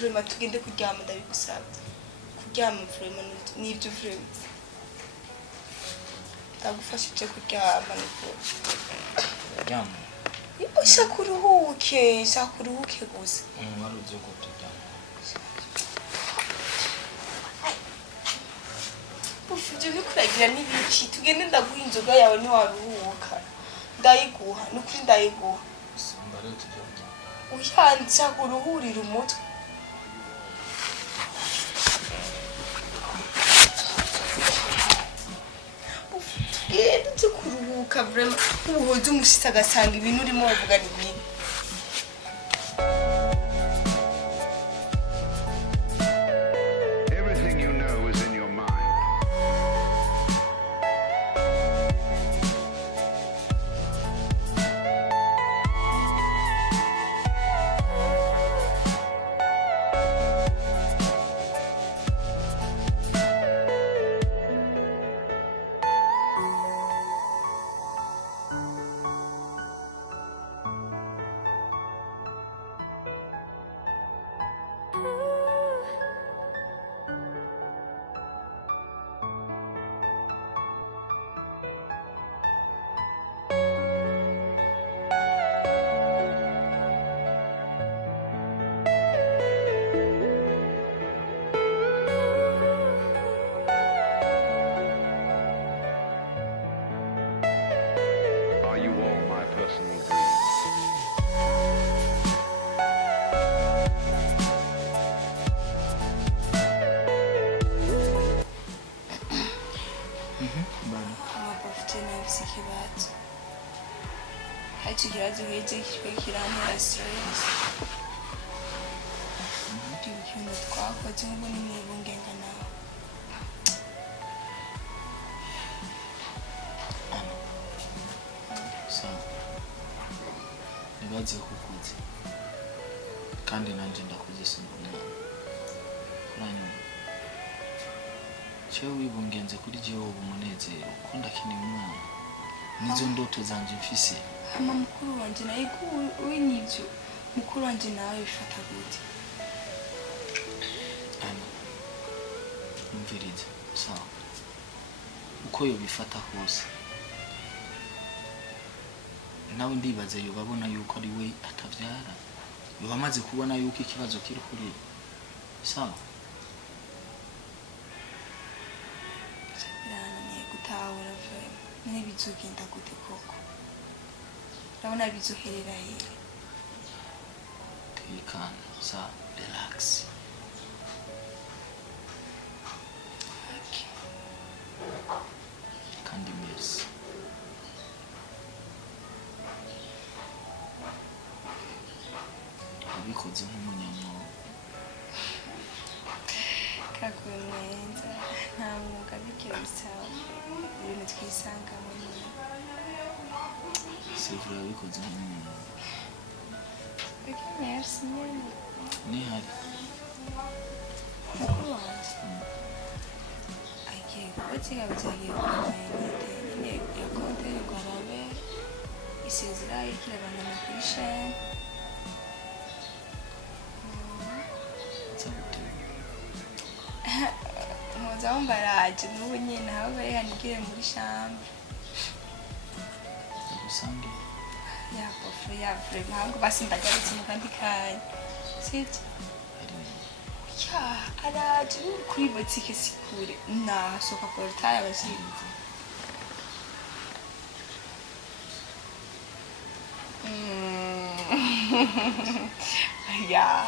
Vraiment tugende kuryama ndabigusabye kuryama vraiment nibyo vraiment ndagufashije kuryama niko kuryama shakuruhuke gusa wari uzi ko turyama ufuje bikuragira n'ibiki tugende ndaguha inzoga yawe ntiwaruhuka ndayiguha nukuri ndayiguha simba rero turyama uyanza kuruhurira umutwe kuruhuka vraiment ubuhoze umushitsi agasanga ibintu urimo bavuga ni ibintu kibazo hejye kirantera stress ikintu twakoze ngo ni mwibungenga nawe so nibaze kukuze kandi nanje ndakuze simbona kuranyuma cyo wibungenze kuri jewe umunezero ko ndakeneye umwana nizo ndoto zanje mfise ama mukuru wanje naye nibyo mukuru wanje nawe bifata gute ana umvirize sawa uko yo bifata hose nawe ndibaze yo babona yuko ari we atavyara yo bamaze kubona yuko ikibazo kiri kuri sawa nani gutahura vema nani bizogenda gute koko Naona bizoherera here. Tekana, sa relax. Okay. Kandi merci. Abikoze nk'umunyamwuga. Kakunenza nta mwuga bikira bisawa ibintu twisangamo nyine. Sivura abikoze nk'umunyamwuga. Okay, merci nyine. Ni hari. Mukuru wanjye. Agiye kubatsiga bitagiye kumayinite nyine ya konti ngo arabe isezera ikirabana kuri chaîne. Muzamba raje n'ubu nyine aho bari hanigire muri chambre. Usange. Ya bofu ya vraiment ngo basi ndagarutse mu kandi kanya. Sibyo? Ya araje kuri boutique sikure nasohoka portail abashinze yeah,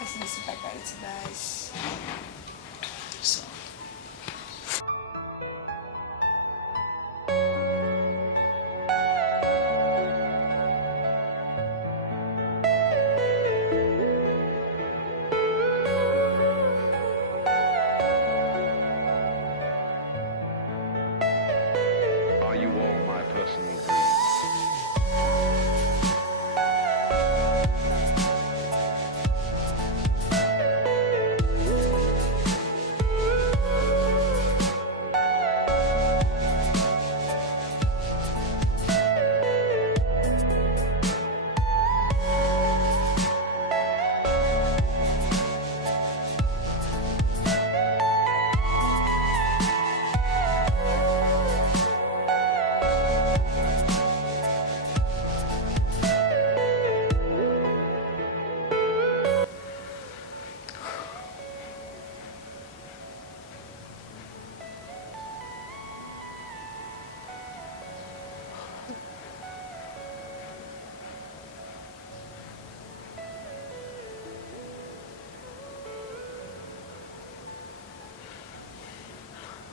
basi nisipaka it's nice. So. Are you all my personal dreams?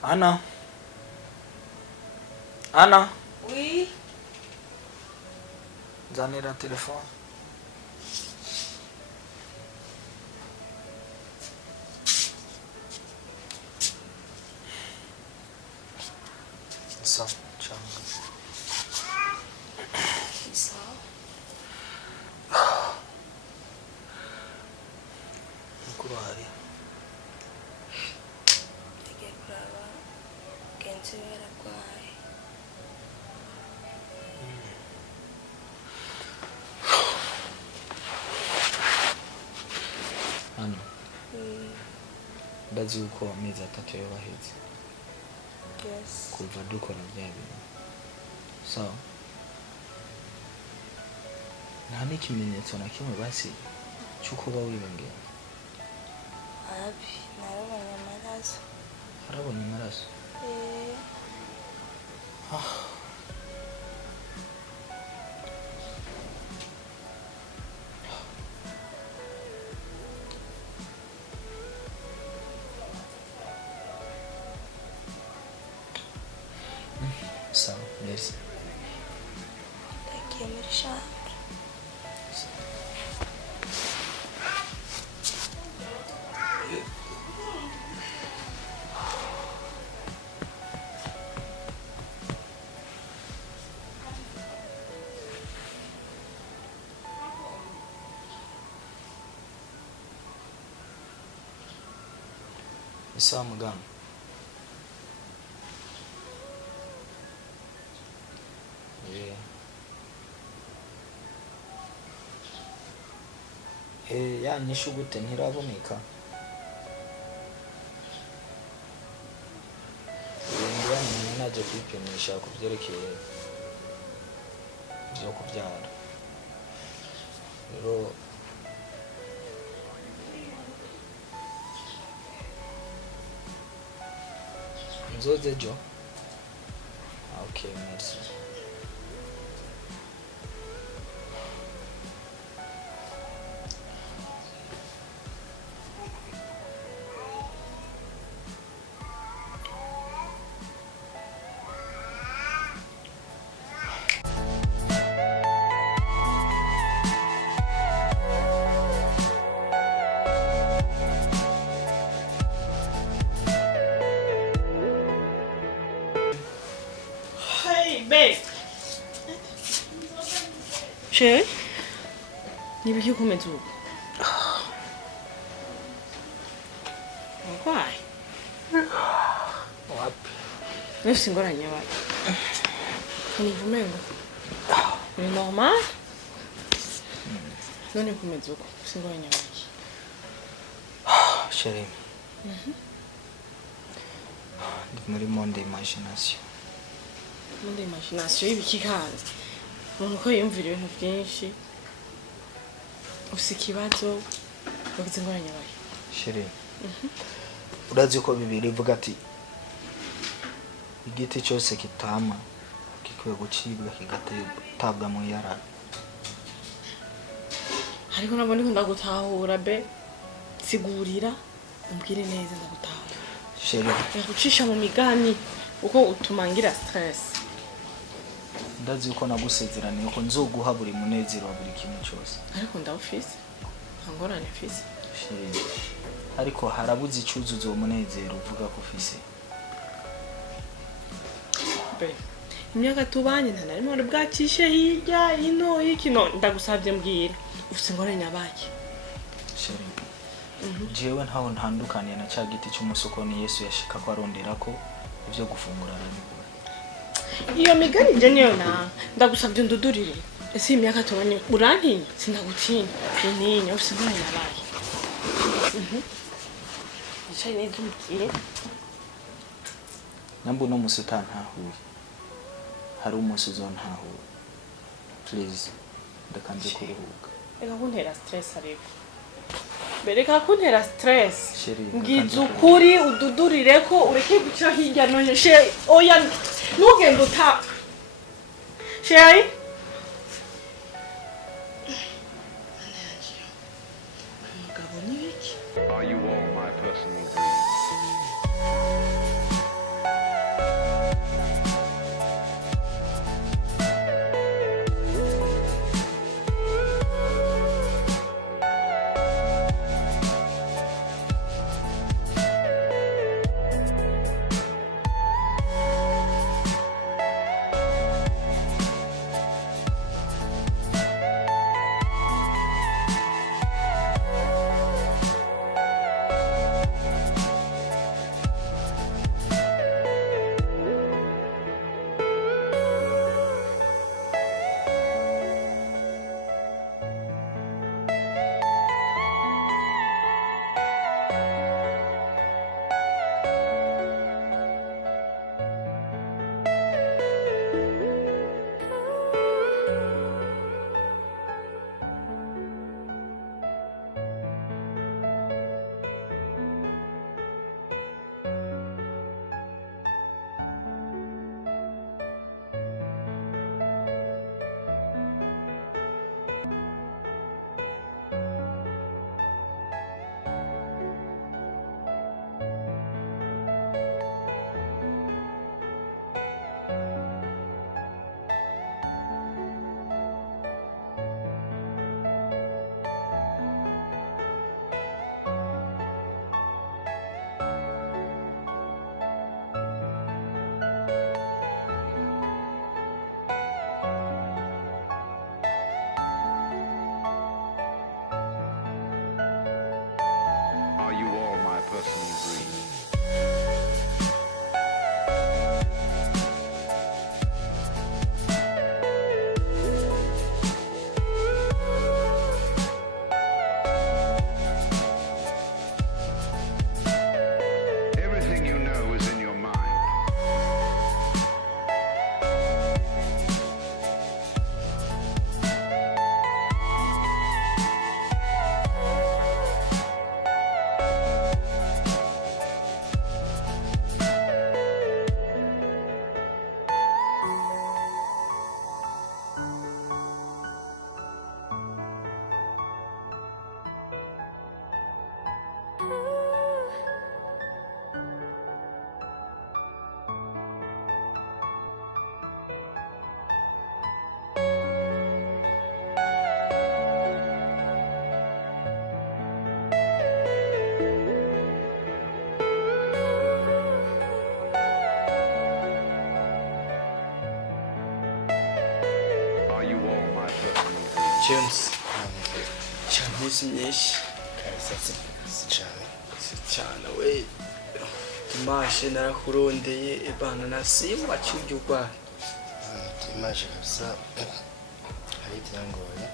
Anna. Anna. Oui. Zanira telefone. So, ciao. Isa. Mukuru hari. Yagiye kuraba genzi we yaragwaye. Hano Oui. ndazi uko amezi 3 yo baheze Yes. kuva dukora bya bintu. So nta n'ikimenyetso na kimwe basi cy'uko uba wibengeye. Abi, narabonye amaraso. Harabonye amaraso. So, merci. Yagiye muri chambre. Isaha muganga. Yanyishe gute ntiraboneka. Ndiyamenya naje kwipimisha ku byerekeye byo kubyara. Rero nzoze jo. Okay, merci. Babe. Chérie, nibiki ukomeza ubu? Why? Wapi? Nifise ingorane yabaye. Univumengo. Ni normal? None ukomeza uko? Ufise ingorane yabaye. Chérie. Ndi muri monde imagination. Monde imagination y'ibiki kandi? Umuntu ko yiyumvira ibintu byinshi. Ufise ikibazo, wagize ingorane yabaye. Chérie. urazi ko bibiri ivuga ati igiti cyose kitama gikwiye gucibwa kigatabwa mu yarara. ariko nabwo ndiko ndagutahura be sigurira umbwire neza ndagutahura Sheri, ndagucisha mu migani uko utumangira stress. ndazi uko nagusezeraniye ko nzoguha buri munezero wa buri kintu cyose. ariko ndawufise ntangorane mfise. Sheri, ariko harabuze icyuzuzo umunezero uvuga ko ufise. Be imyaka tubanye nta narimo bwacishe hirya ino ikino ndagusabye mbwira ufise ngorane nyabaye. Sheri, jewe ntaho ntandukaniye na cya giti cy'umusokoni Yesu yashika ko arondera ko ibyo gufungura arabigura. iyo migani je niyo ndagusabye ndudurire. ese imyaka tubanye urantinya sindagutinya ntinya ufise ngorane nyabaye. Yicaye neza umbwire. Nambu no musi utantahuye. Hari umunsi uzontahura. Please, ndakanje kuruhuka. Reka kuntera stress ariko. Bereka kuntera stress. Sheri, Ngize ukuri ududurire ko ureke guca hirya no hino. Sheri, oya ntugende uta. Sheri? Umugabo ni iki? Are you all my personal dreams? Are you all my personal dreams? Everything you know is in your mind. Are you all my personal dreams? James, chamisi myinshi cyane we Dimashe narakurondeye ebana nasimba cyubyugwa Dimashe kabisa hari ibyangoye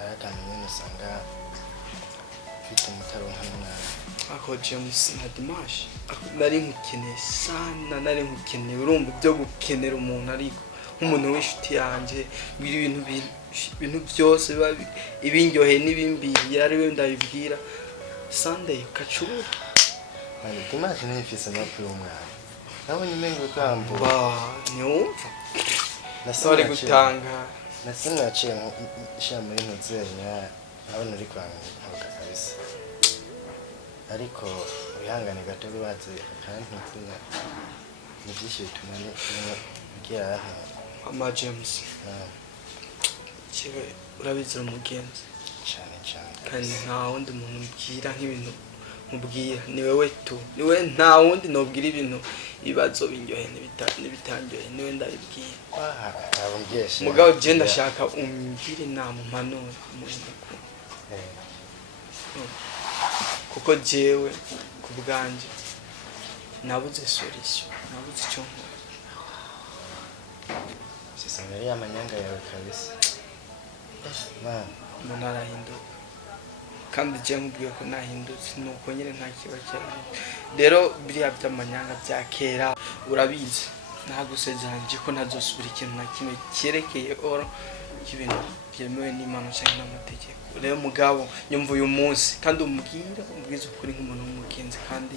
arakamenya usanga mfite umutaro nk'umwana ako James na Dimashe nari nkukeneye sana nari nkukeneye urumva byo gukenera umuntu ariko nk'umuntu w'inshuti yanjye ibintu byose ibindyohe n'ibimbiri ari we ndabibwira Sunday ukacubura mani dimanche nifise amakuru y'umwana nabonye umengo kwambu ba ntiwumva nasore bari gutanga naciye sha muri ntuzenya abona uri kwanguka kabisa ariko wihangane gato rubaze kandi ntuzenya ni byinshi bituma ngira ama James kiwe urabizira umugenzi cyane kandi nta wundi muntu mbwira nk'ibintu mubwira ni wewe tu niwe nta wundi nobwira ibintu ibibazo binyohe n'ibitanyohe niwe ndabibwira mugabo je ndashaka umbwira inama mpanuro muri mukuru kuko jewe ku bwanje nabuze solution nabuze icyo nkora sisanga ari amanyanga yawe kabisa umuntu arahinduka kandi je nkubwiye ko nahindutse nuko nyine nta kiba cyane rero biriya by'amanyanga bya kera urabizi nagusezeranje ko ntazosubira ikintu na kimwe cyerekeye oro y'ibintu byemewe n'Imana cyangwa n'amategeko rero mugabo nyumva uyu munsi kandi umbwiza ukuri nk'umuntu w'umugenzi kandi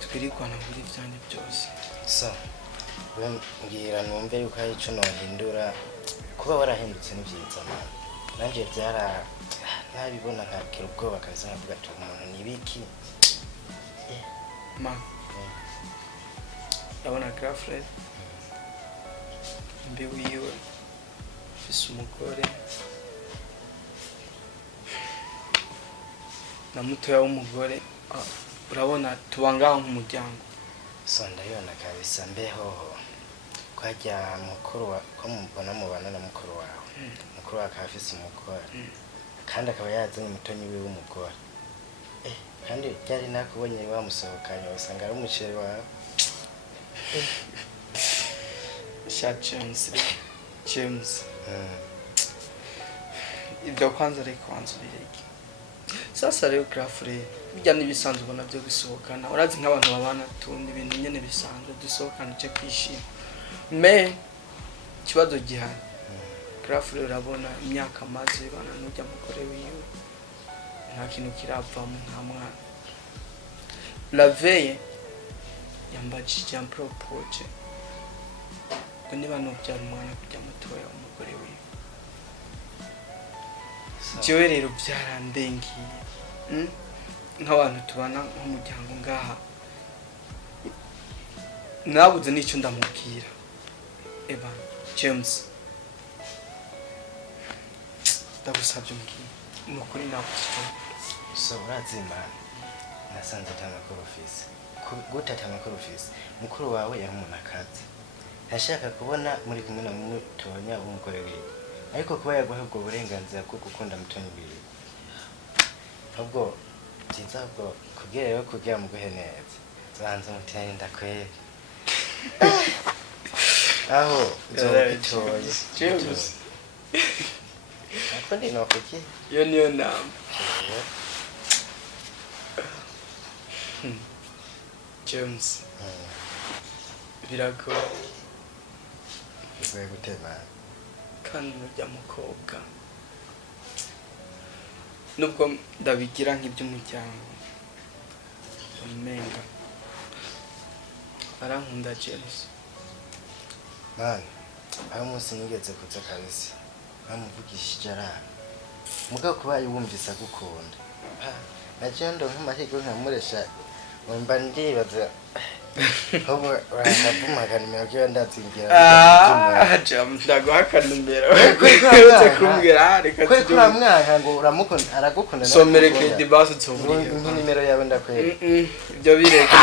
twirikwana muri byanye byose so mbwira numve yuko ari ico nohindura kuba warahindutse ni byiza mama nanje byara nabibona nkakira ubwoba kaza nkavuga ati umuntu nibiki ma yabona girlfriend mbe wiwe fise umugore na mutoya w'umugore urabona tubangaho nk'umuryango so ndabibona kabisa mbeho kwajya mukuru wa ko mubana na mukuru wawe mukuru wa kafise umugore kandi akaba yazanye umutonyi wiwe w'umugore kandi byari nakubonye wamusohokanye usanga ari umuceri wawe sha James ibyo kwanza reka kwanza bireke sasa rero girlfriend bijya nibisanzwe ubona byo gusohokana urazi nk'abantu babana tundi ibintu nyene bisanzwe dusohokana cyo kwishima me kibazo gihari girlfriend urabona imyaka maze bana n'ujya mugore wiwe nta kintu kiravamo nta mwana la veille yambajije propose ko niba nobyara umwana kujya mutoya umugore wiwe jewe rero byarandengiye nk'abantu tubana nk'umuryango ngaha nabuze n'icyo ndamubwira eba James ndagusabye umbwira ni ukuri nabuze icyo so urazimana nasanze atamakuru ufise gute atamakuru ufise mukuru wawe yari umuntu akazi ntashaka kubona muri kumwe na mutonya w'umugore wiwe ariko kuba yaguha ubwo burenganzira bwo gukunda mutonyi wiwe ubwo byiza ubwo kugira rero kugira muguhe neza zanze umutiranye ndakwere aho nzobitoye James ako ndi nokuki iyo niyo nama James biragoye bigoye gutema kandi nujya mukobwa nubwo ndabigira nk'iby'umuryango umenga arankunda James mani aho umunsi nigeze kuza kabisa bamuvugishije arara mugabo kuba yumvise agukunda naciye ndonka amahirwe nkamuresha mba ndibaza ahubwo urahavumaga nimero kiba ndazingira James ndaguha akanumero uze kumbwira reka kwe kuri amwaka ngo uramukunda aragukunda somereke dibase tsoburi nimero yawe ndakwera ibyo bireke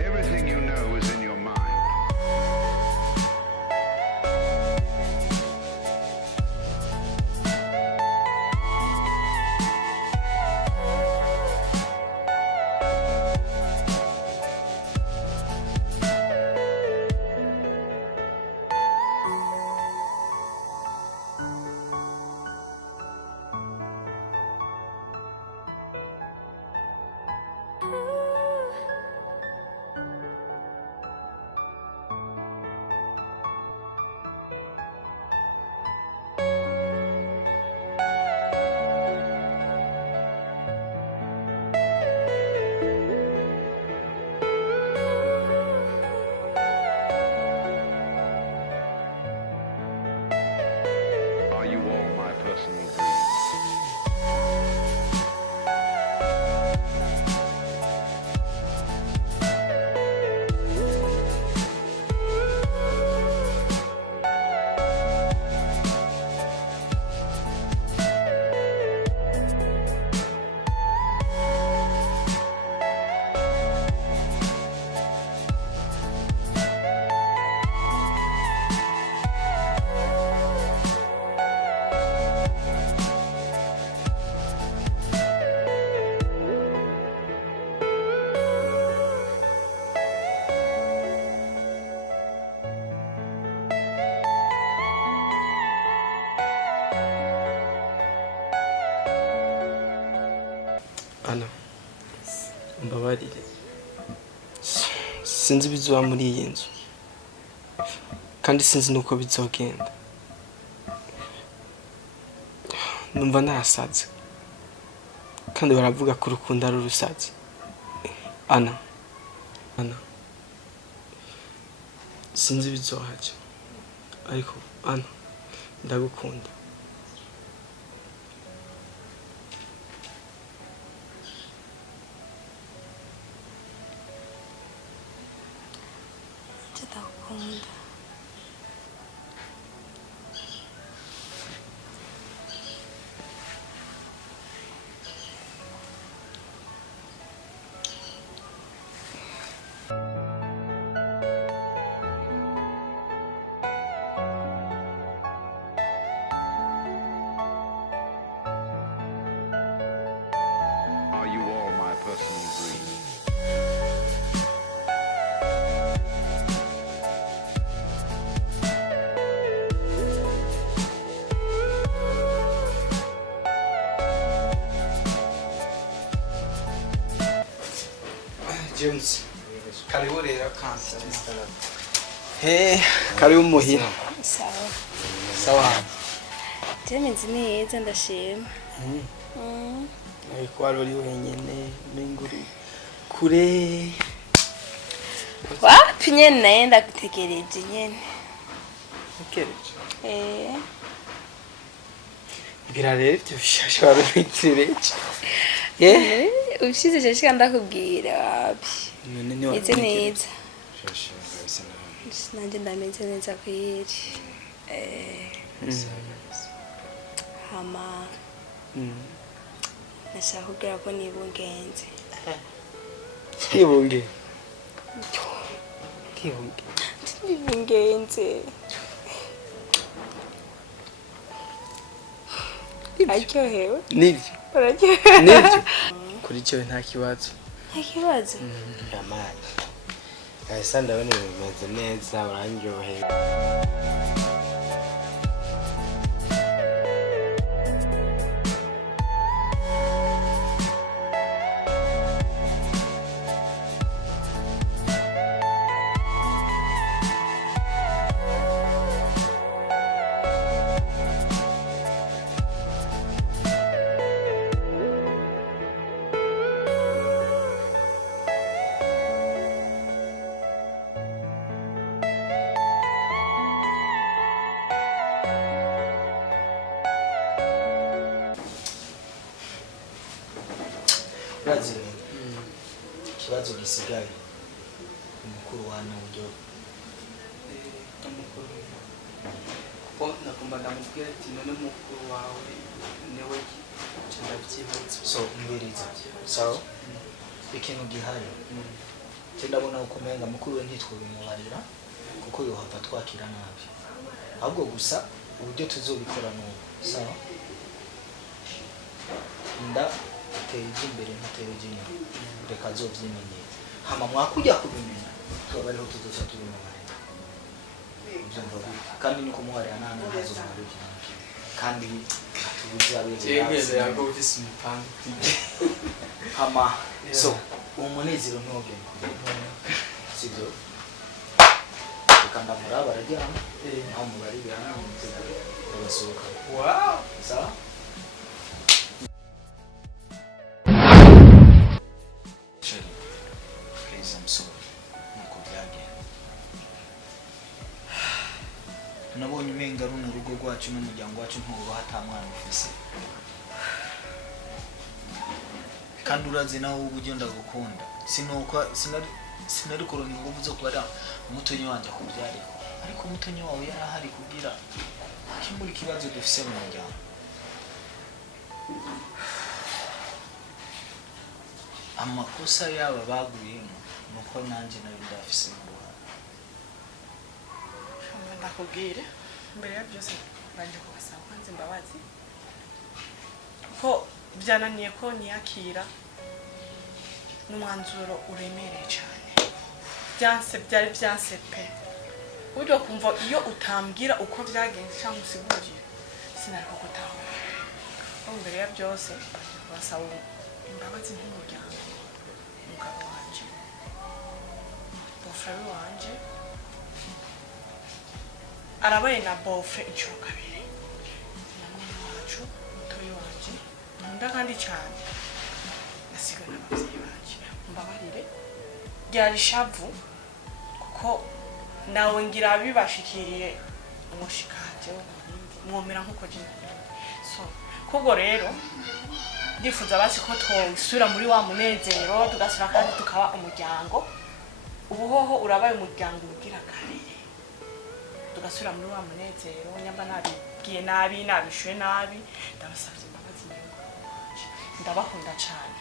Everything you know is in your mind. Ana mbabarire sinzi bizuba muri iyi nzu kandi sinzi nuko bizogenda numva nasaze kandi baravuga ko urukundo ari urusazi Ana sinzi bizohaje ariko Ana ndagukunda ndagukunda Are you all my personal dreams? James karibu rero kansa karibu muhira sawa sawa James neza ndashima ariko wari uri wenyene n'inguri kure wapi nyene naye ndagutegereje nyene ukereje bwira rero ibyo bishasha wari wikireje ushize cyashika ndakubwira wapi none ni ite neza Shasha ngabisa nawe. nanje ndameze neza kweri hama nashaka kubwira ko nibungenze kibunge nibungenze aryohewe nibyo uraryohewe nibyo kuri cyo nta kibazo nta kibazo Ndamani. Ngabisa ndabona ibintu bimeze neza urandyoheye. urazi ikibazo gisigaye umukuru wana uburyo kuko nakumva ndamubwira ati none mukuru wawe niwe ndabyibutse so mbiriza sawa ikintu gihari ndabona uko umenga mukuru we ntitwobimubarira kuko yohava twakira nabi ahubwo gusa uburyo tuzobikora n'ubu sawa nda uteye ijya imbere ntateye ijya inyuma reka azovyimenyera hama mwakujya kubimenya tuba ariho tuzoca tubimubarira ubyumva gute kandi niko mubarira nta ntazo mwarukina kandi yegeze yako ufise imipango hama so umunezero ntugende sibyo reka ndamuraba arajyana naho mubarira bagasohoka wow sawa please I'm sorry nuko byagenda nabonye umenga runo rugo rwacu n'umuryango wacu ntubaho ata mwana ufise kandi urazi nawe ubu ugenda gukunda sinari kuronka ingufu zo kuba umutonyi wanjye akubyariko ariko umutonyi wawe yari ahari kugira akemura ikibazo dufise mu muryango amakosa yaba baguyemo nuko nanjye nayo ndafise mu ruhare ndakubwire mbere ya byose banje kubasaba kwanza imbabazi ko byananiye ko niyakira n'umwanzuro uremereye cyane byari byanse pe buryo kumva iyo utambwira uko byagenze cyangwa usigurire sinari kugutahura mbere ya byose banje kubasaba imbabazi nk'umuryango umugabo wanje bofre wanje arabaye na bofre inshuro kabiri na mwana wacu mutoyi wanje nkunda kandi cyane nasiga n'ababyeyi banje mbabarire ryari shavu kuko nawe ngira bibashikiriye umushikaje mwomera nkuko jina so kubwo rero ndifuza basi ko twosura muri wa munezero tugasura kandi tukaba umuryango ubuhoho urabaye umuryango ugira kabiri tugasura muri wa munezero nyamba nabigiye nabi nabishuye nabi ndabasavye imbabazi ndabakunda cyane